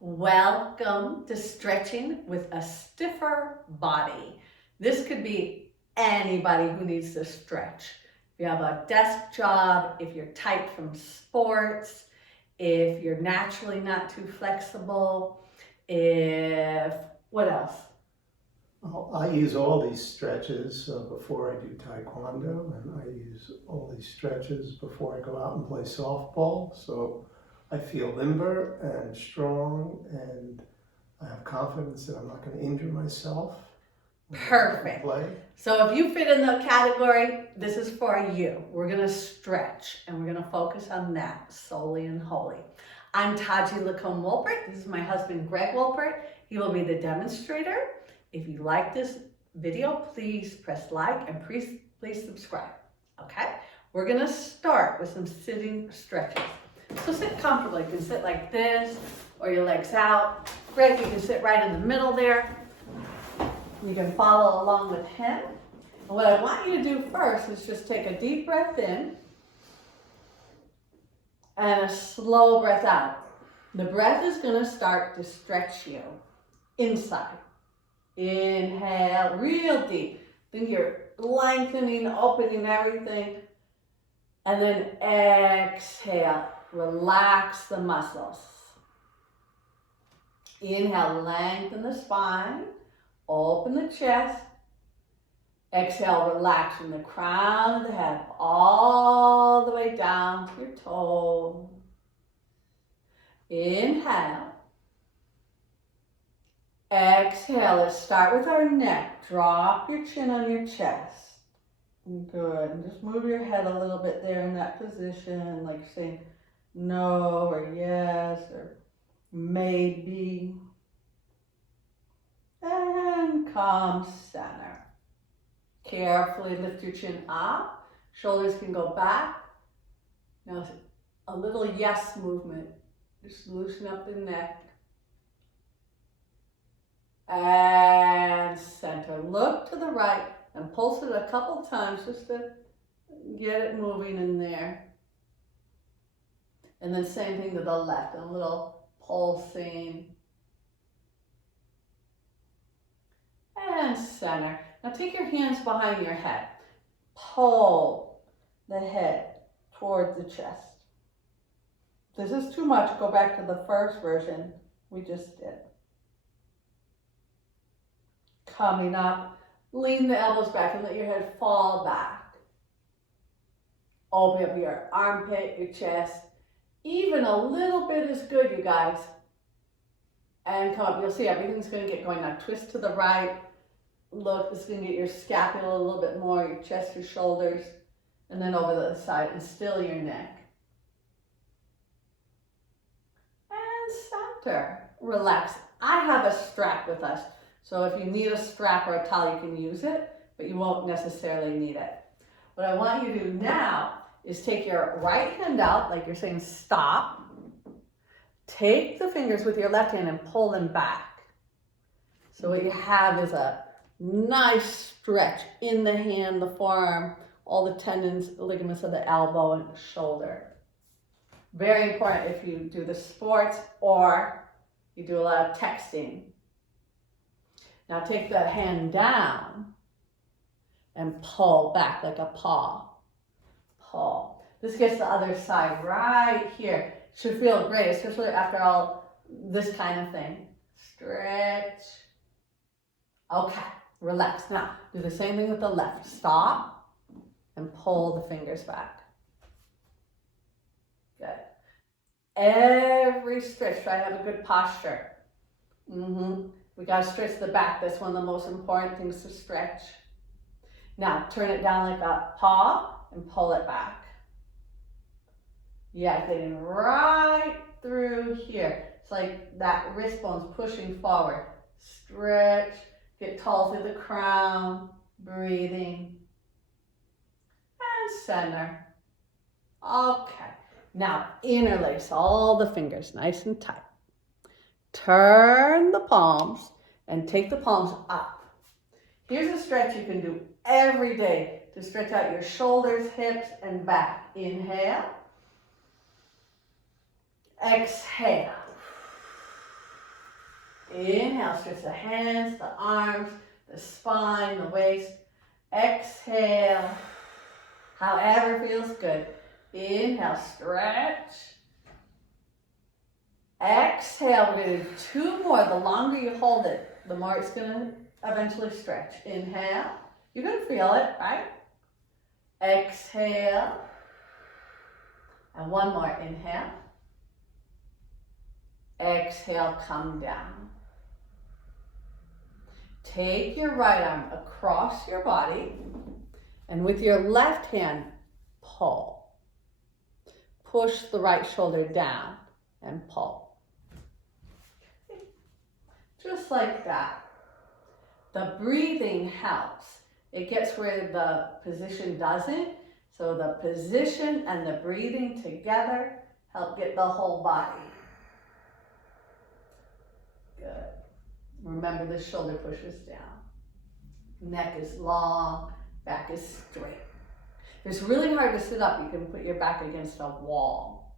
Welcome to stretching with a stiffer body. This could be anybody who needs to stretch. If you have a desk job, if you're tight from sports, if you're naturally not too flexible, what else? I use all these stretches before I do taekwondo, and I use all these stretches before I go out and play softball. So I feel limber and strong, and I have confidence that I'm not going to injure myself. Perfect. Play. So if you fit in the category, this is for you. We're going to stretch, and we're going to focus on that solely and wholly. I'm Tahji LaComb-Wolpert. This is my husband, Gregg Wolpert. He will be the demonstrator. If you like this video, please press like and please subscribe, okay? We're gonna start with some sitting stretches. So sit comfortably. You can sit like this or your legs out. Gregg, you can sit right in the middle there. You can follow along with him. And what I want you to do first is just take a deep breath in and a slow breath out. The breath is gonna start to stretch you inside. Inhale, real deep. Think you're lengthening, opening everything. And then exhale, relax the muscles. Inhale, lengthen the spine, open the chest. Exhale, relax from the crown of the head all the way down to your toe. Inhale. Exhale, let's start with our neck. Drop your chin on your chest. Good, and just move your head a little bit there in that position, like saying no or yes or maybe. And calm center. Carefully lift your chin up. Shoulders can go back. Now a little yes movement. Just loosen up the neck. And center. Look to the right and pulse it a couple times just to get it moving in there. And then same thing to the left, a little pulsing. And center. Now take your hands behind your head. Pull the head towards the chest. If this is too much, go back to the first version we just did. Coming up, lean the elbows back and let your head fall back. Open up your armpit, your chest. Even a little bit is good, you guys. And come up, you'll see everything's gonna get going. Now twist to the right. Look, this is gonna get your scapula a little bit more, your chest, your shoulders, and then over the other side, and still your neck. And center, relax. I have a strap with us. So if you need a strap or a towel, you can use it, but you won't necessarily need it. What I want you to do now is take your right hand out, like you're saying stop. Take the fingers with your left hand and pull them back. So what you have is a nice stretch in the hand, the forearm, all the tendons, the ligaments of the elbow and the shoulder. Very important if you do the sports or you do a lot of texting. Now take the hand down and pull back like a paw. Pull. This gets the other side right here. Should feel great, especially after all this kind of thing. Stretch. Okay, relax. Now do the same thing with the left. Stop and pull the fingers back. Good. Every stretch, try to have a good posture. We got to stretch the back. That's one of the most important things to stretch. Now, turn it down like a paw and pull it back. Yeah, getting right through here. It's like that wrist bone's pushing forward. Stretch, get tall through the crown, breathing. And center. Okay. Now, interlace all the fingers nice and tight. Turn the palms and take the palms up. Here's a stretch you can do every day to stretch out your shoulders, hips, and back. Inhale. Exhale. Inhale, stretch the hands, the arms, the spine, the waist. Exhale, however feels good. Inhale, stretch. Exhale, we're going to do 2 more. The longer you hold it, the more it's going to eventually stretch. Inhale, you're going to feel it, right? Exhale, and 1 more. Inhale. Exhale, come down. Take your right arm across your body, and with your left hand, pull. Push the right shoulder down and pull. Just like that. The breathing helps. It gets where the position doesn't, so the position and the breathing together help get the whole body. Good. Remember, the shoulder pushes down. Neck is long, back is straight. If it's really hard to sit up, you can put your back against a wall.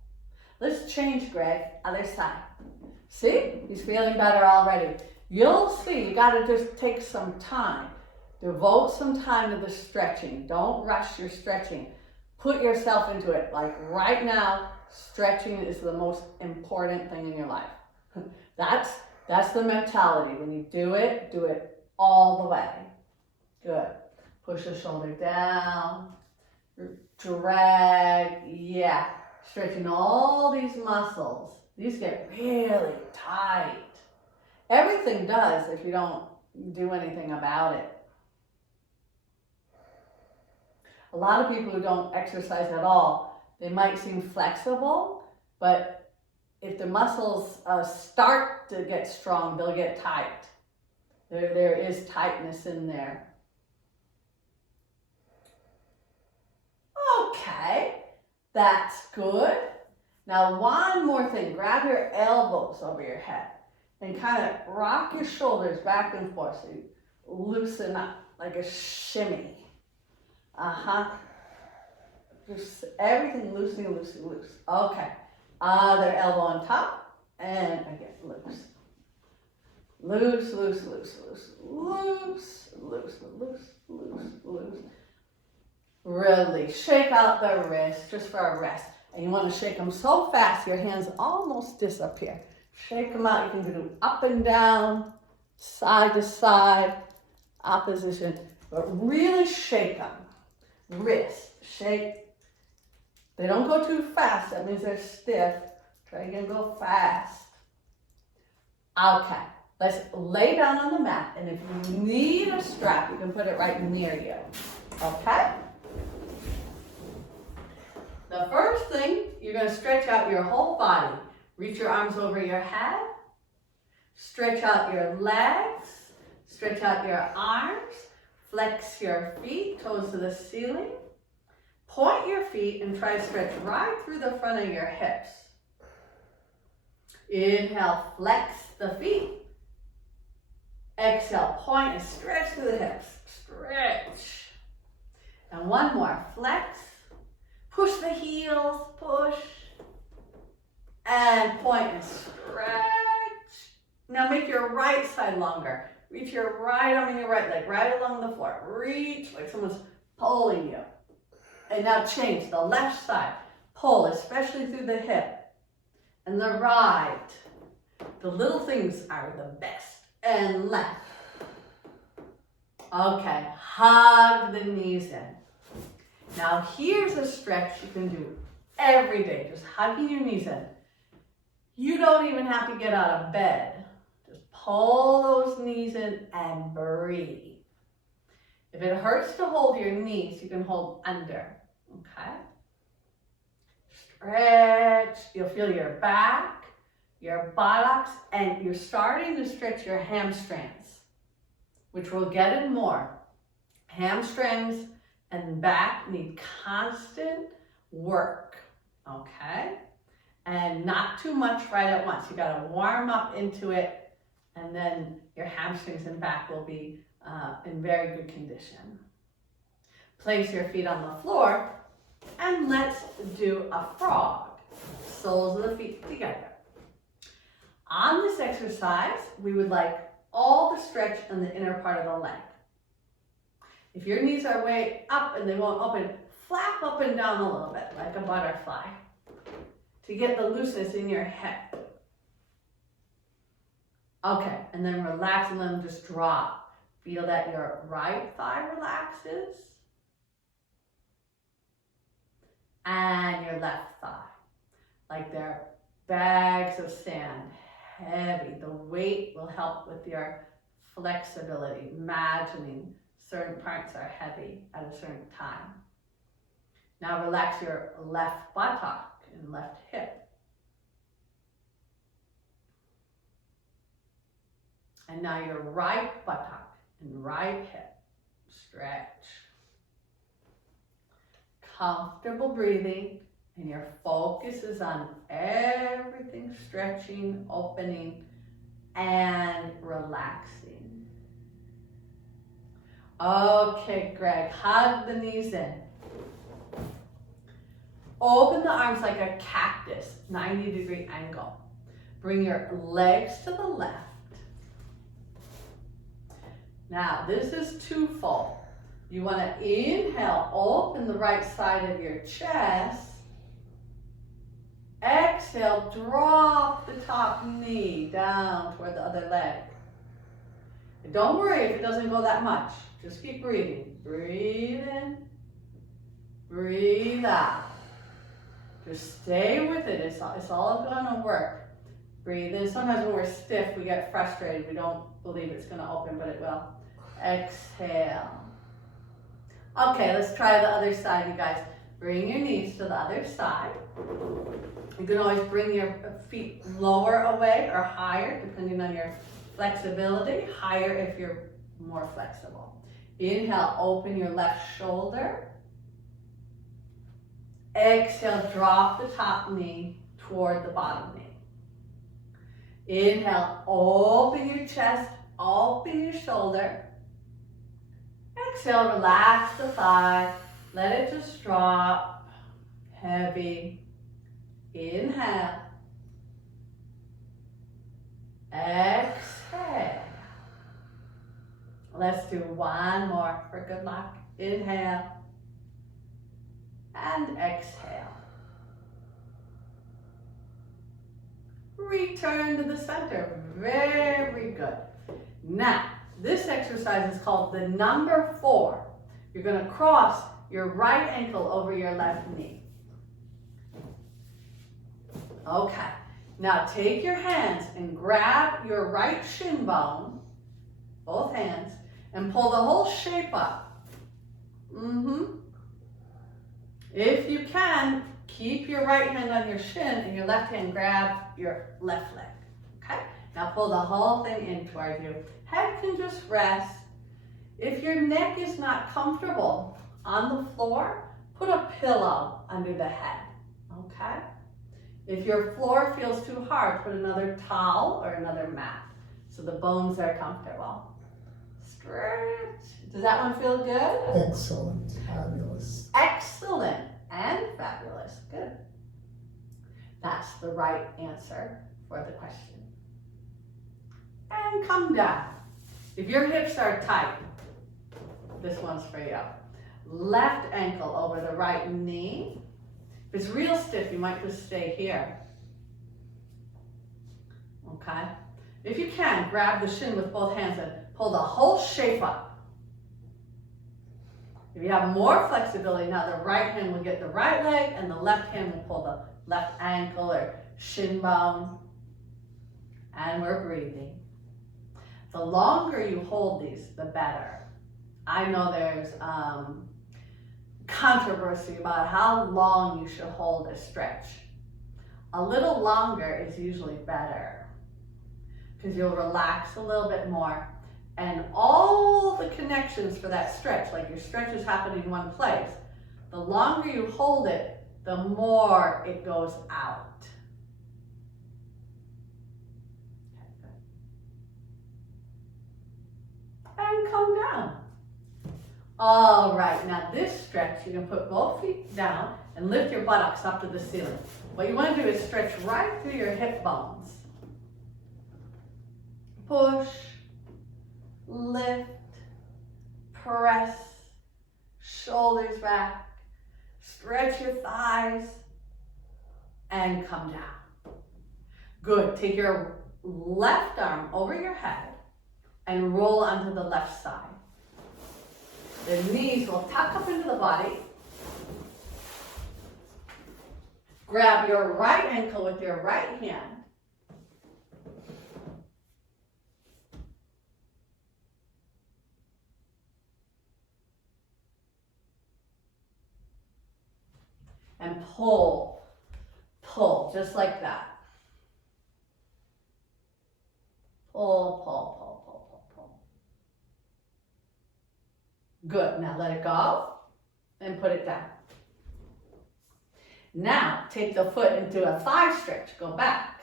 Let's change, Gregg. Other side. See? He's feeling better already. You'll see, you gotta just take some time. Devote some time to the stretching. Don't rush your stretching. Put yourself into it. Like right now, stretching is the most important thing in your life. That's the mentality. When you do it all the way. Good. Push the shoulder down. Drag. Yeah. Stretching all these muscles. These get really tight. Everything does if you don't do anything about it. A lot of people who don't exercise at all, they might seem flexible, but if the muscles start to get strong, they'll get tight. There is tightness in there. Okay, that's good. Now 1 more thing, grab your elbows over your head and kind of rock your shoulders back and forth so you loosen up like a shimmy. Just everything loosey. Okay. Other elbow on top, and again, loose. Loose. Release. Shake out the wrist just for a rest. And you want to shake them so fast your hands almost disappear. Shake them out. You can do up and down, side to side, opposition, but really shake them. Wrist, shake. They don't go too fast. That means they're stiff. Try again, go fast. Okay, let's lay down on the mat. And if you need a strap, you can put it right near you. Okay? The first thing, you're going to stretch out your whole body. Reach your arms over your head. Stretch out your legs. Stretch out your arms. Flex your feet, toes to the ceiling. Point your feet and try to stretch right through the front of your hips. Inhale, flex the feet. Exhale, point and stretch through the hips. Stretch. And 1 more, flex. Push the heels, push. And point and stretch. Now make your right side longer. Reach your right arm and your right leg right along the floor. Reach like someone's pulling you. And now change the left side. Pull, especially through the hip. And the right. The little things are the best. And left. Okay, hug the knees in. Now here's a stretch you can do every day. Just hugging your knees in. You don't even have to get out of bed. Pull those knees in and breathe. If it hurts to hold your knees, you can hold under, okay? Stretch. You'll feel your back, your buttocks, and you're starting to stretch your hamstrings, which we'll get in more. Hamstrings and back need constant work, okay? And not too much right at once. You gotta warm up into it, and then your hamstrings and back will be in very good condition. Place your feet on the floor, and let's do a frog. Soles of the feet together. On this exercise, we would like all the stretch in the inner part of the leg. If your knees are way up and they won't open, flap up and down a little bit like a butterfly to get the looseness in your hip. Okay, and then relax and let them just drop. Feel that your right thigh relaxes and your left thigh, like they're bags of sand, heavy. The weight will help with your flexibility, imagining certain parts are heavy at a certain time. Now relax your left buttock and left hip. And now your right buttock and right hip. Stretch. Comfortable breathing, and your focus is on everything stretching, opening, and relaxing. Okay, Gregg, hug the knees in. Open the arms like a cactus, 90-degree angle. Bring your legs to the left. Now, this is twofold. You want to inhale, open the right side of your chest. Exhale, drop the top knee down toward the other leg. And don't worry if it doesn't go that much. Just keep breathing. Breathe in, breathe out. Just stay with it. It's all going to work. Breathe in. Sometimes when we're stiff, we get frustrated. We don't believe it's going to open, but it will. Exhale. Okay, let's try the other side, you guys. Bring your knees to the other side. You can always bring your feet lower away or higher, depending on your flexibility. Higher if you're more flexible. Inhale, open your left shoulder. Exhale, drop the top knee toward the bottom knee. Inhale, open your chest, open your shoulder. Exhale, relax the thigh. Let it just drop. Heavy. Inhale. Exhale. Let's do one more for good luck. Inhale. And exhale. Return to the center. Very good. Now, this exercise is called the number 4. You're going to cross your right ankle over your left knee. Okay. Now take your hands and grab your right shin bone, both hands, and pull the whole shape up. If you can, keep your right hand on your shin and your left hand grab your left leg. Okay? Now pull the whole thing in toward you. Head can just rest. If your neck is not comfortable on the floor, put a pillow under the head. Okay? If your floor feels too hard, put another towel or another mat so the bones are comfortable. Stretch. Does that one feel good? Excellent. Fabulous. Excellent and fabulous. Good. That's the right answer for the question. And come down. If your hips are tight, this one's for you. Left ankle over the right knee. If it's real stiff, you might just stay here. Okay? If you can, grab the shin with both hands and pull the whole shape up. If you have more flexibility, now the right hand will get the right leg and the left hand will pull the left ankle or shin bone. And we're breathing. The longer you hold these, the better. I know there's controversy about how long you should hold a stretch. A little longer is usually better because you'll relax a little bit more and all the connections for that stretch, like your stretch is happening in one place, the longer you hold it, the more it goes out. And come down. All right, now this stretch, you can put both feet down and lift your buttocks up to the ceiling. What you want to do is stretch right through your hip bones. push, lift, press, shoulders back, stretch your thighs, and come down. Good, take your left arm over your head and roll onto the left side. The knees will tuck up into the body. Grab your right ankle with your right hand. And pull, pull, just like that. Pull, pull, pull, pull, pull, pull. Good, now let it go and put it down. Now take the foot into a thigh stretch, go back.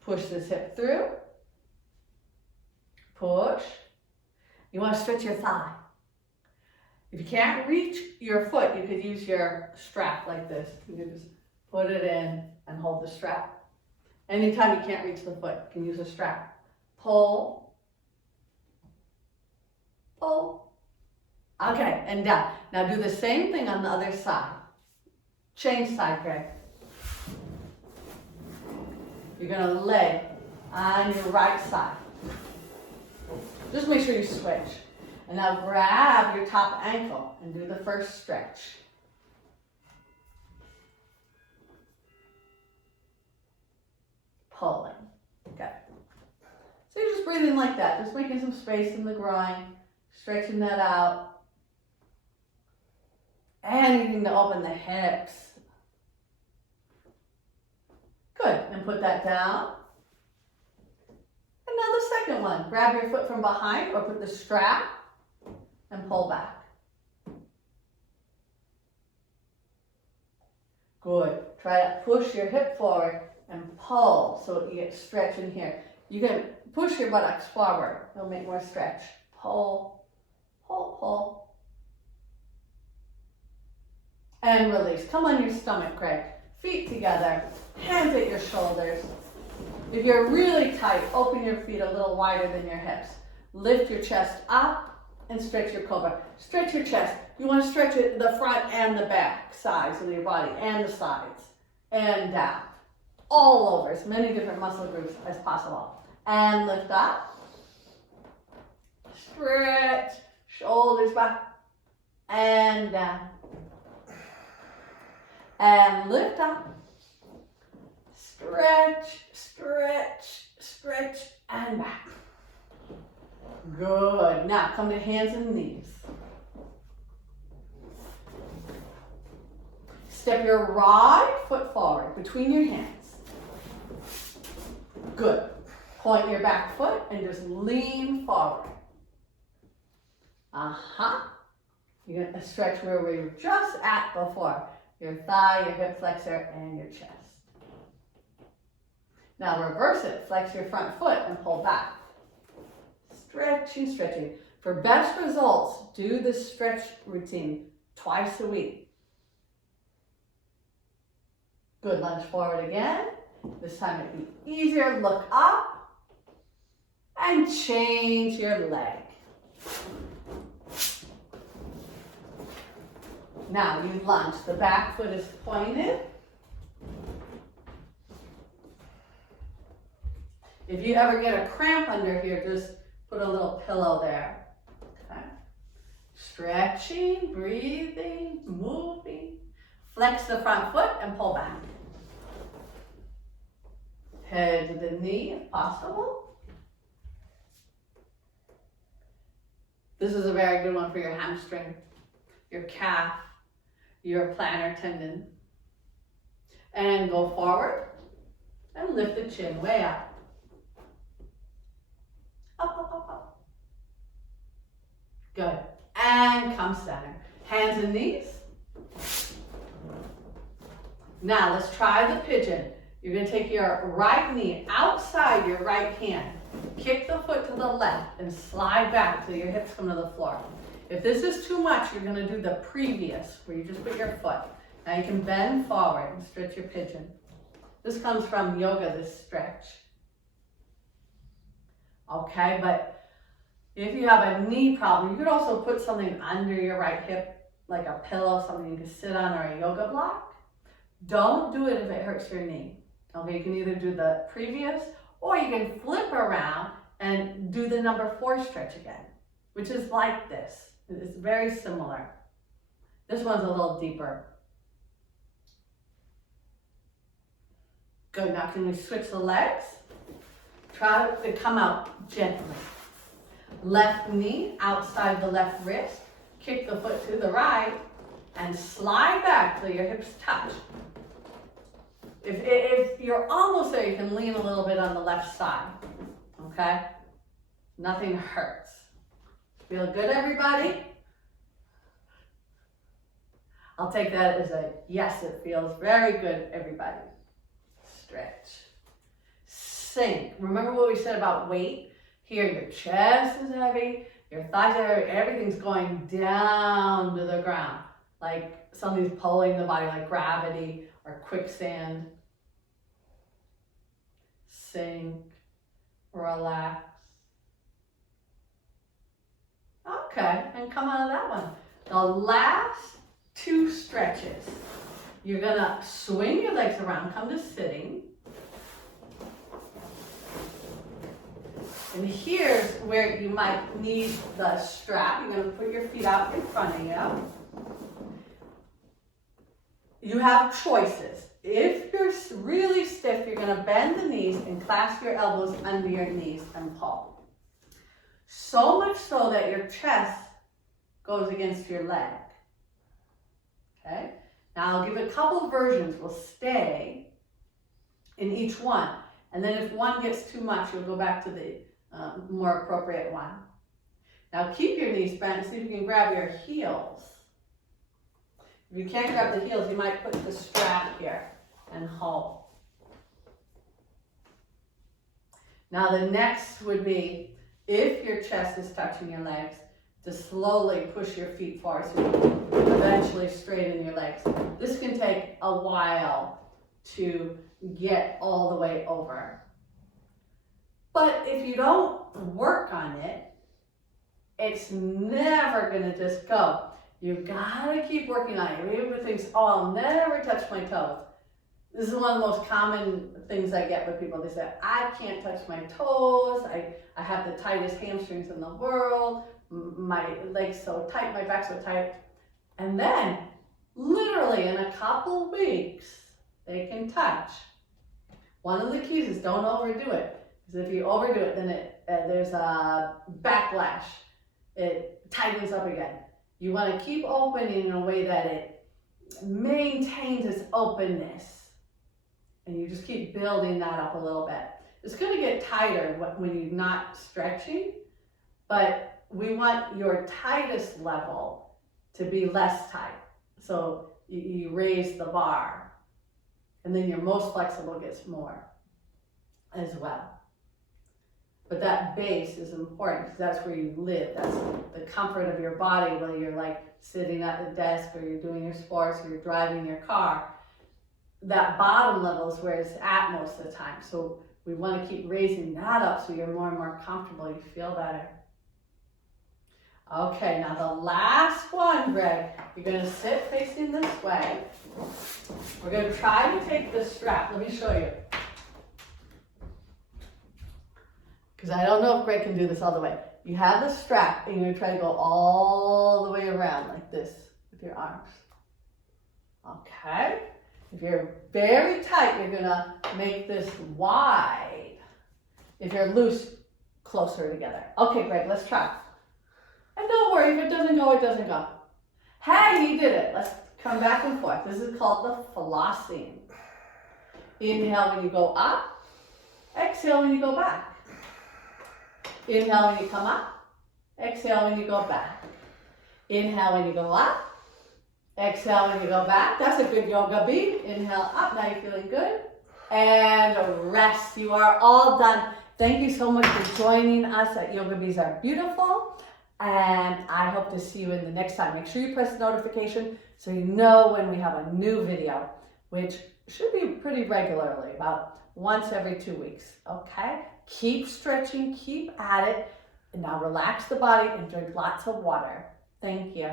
Push this hip through. Push. You want to stretch your thigh. If you can't reach your foot, you could use your strap like this. You can just put it in and hold the strap. Anytime you can't reach the foot, you can use a strap. Pull. Pull. Okay, and down. Now do the same thing on the other side. Change side, Gregg. You're going to lay on your right side. Just make sure you switch. And now grab your top ankle and do the first stretch. Pulling. Okay. So you're just breathing like that, just making some space in the groin, stretching that out. Anything to open the hips. Good, and put that down. And now the second one. Grab your foot from behind or put the strap and pull back. Good. Try to push your hip forward and pull so you get stretch in here. You can push your buttocks forward. It'll make more stretch. Pull, pull, pull. And release. Come on your stomach, Gregg. Feet together, hands at your shoulders. If you're really tight, open your feet a little wider than your hips. Lift your chest up and stretch your cobra. Stretch your chest. You want to stretch it the front and the back sides of your body and the sides. And down. All over, as many different muscle groups as possible. And lift up. Stretch. Shoulders back. And down. And lift up. Stretch, stretch, stretch, and back. Good. Now come to hands and knees. Step your right foot forward between your hands. Good. Point your back foot and just lean forward. You're going to stretch where we were just at before. Your thigh, your hip flexor, and your chest. Now reverse it. Flex your front foot and pull back. Stretching, stretching. For best results, do this stretch routine twice a week. Good. Lunge forward again. This time it'd be easier. Look up and change your leg. Now you lunge. The back foot is pointed. If you ever get a cramp under here, just put a little pillow there. Okay. Stretching, breathing, moving. Flex the front foot and pull back. Head to the knee if possible. This is a very good one for your hamstring, your calf, your plantar tendon. And go forward and lift the chin way up. Up, up, up, up. Good. And come center. Hands and knees. Now let's try the pigeon. You're going to take your right knee outside your right hand. Kick the foot to the left and slide back till your hips come to the floor. If this is too much, you're going to do the previous, where you just put your foot. Now you can bend forward and stretch your pigeon. This comes from yoga, this stretch. Okay, but if you have a knee problem, you could also put something under your right hip, like a pillow, something you can sit on, or a yoga block. Don't do it if it hurts your knee. Okay, you can either do the previous, or you can flip around and do the number 4 stretch again, which is like this. It's very similar. This one's a little deeper. Good, now can we switch the legs? Try to come out gently. Left knee outside the left wrist. Kick the foot to the right and slide back till your hips touch. If you're almost there, you can lean a little bit on the left side, okay? Nothing hurts. Feel good, everybody? I'll take that as a yes, it feels very good, everybody. Stretch. Sink. Remember what we said about weight? Here, your chest is heavy, your thighs are heavy, everything's going down to the ground. Like something's pulling the body, like gravity or quicksand. Sink. Relax. Okay, and come out of that one. The last 2 stretches. You're gonna swing your legs around, come to sitting. And here's where you might need the strap. You're gonna put your feet out in front of you. You have choices. If you're really stiff, you're gonna bend the knees and clasp your elbows under your knees and pull. So much so that your chest goes against your leg. Okay? Now I'll give a couple versions. We'll stay in each one. And then if one gets too much, you'll go back to the more appropriate one. Now keep your knees bent and see if you can grab your heels. If you can't grab the heels, you might put the strap here and hold. Now the next would be, if your chest is touching your legs, to slowly push your feet forward so you can eventually straighten your legs. This can take a while to get all the way over. But if you don't work on it, it's never gonna just go. You gotta keep working on it. Everybody thinks, oh, I'll never touch my toes. This is one of the most common things I get with people. They say, I can't touch my toes. I have the tightest hamstrings in the world. My legs so tight, my back so tight. And then, literally in a couple weeks, they can touch. One of the keys is don't overdo it. Because if you overdo it, then there's a backlash. It tightens up again. You want to keep opening in a way that it maintains its openness. And you just keep building that up a little bit. It's going to get tighter when you're not stretching, but we want your tightest level to be less tight. So you raise the bar, and then your most flexible gets more as well. But that base is important because that's where you live. That's the comfort of your body, whether you're like sitting at the desk or you're doing your sports or you're driving your car. That bottom level is where it's at most of the time. So we want to keep raising that up so you're more and more comfortable, you feel better. Okay, now the last one, Greg. You're going to sit facing this way. We're going to try to take the strap. Let me show you. Because I don't know if Greg can do this all the way. You have the strap and you're going to try to go all the way around like this with your arms. Okay. If you're very tight, you're going to make this wide. If you're loose, closer together. Okay, Greg, let's try. And don't worry, if it doesn't go, it doesn't go. Hey, he did it. Let's come back and forth. This is called the flossing. Inhale when you go up. Exhale when you go back. Inhale when you come up. Exhale when you go back. Inhale when you go up. Exhale when you go back. That's a good yoga beat. Inhale up. Now you're feeling good. And rest. You are all done. Thank you so much for joining us at Yoga Bees Are Beautiful. And I hope to see you in the next time. Make sure you press the notification so you know when we have a new video, which should be pretty regularly, about once every 2 weeks. Okay? Keep stretching, keep at it. And now relax the body and drink lots of water. Thank you.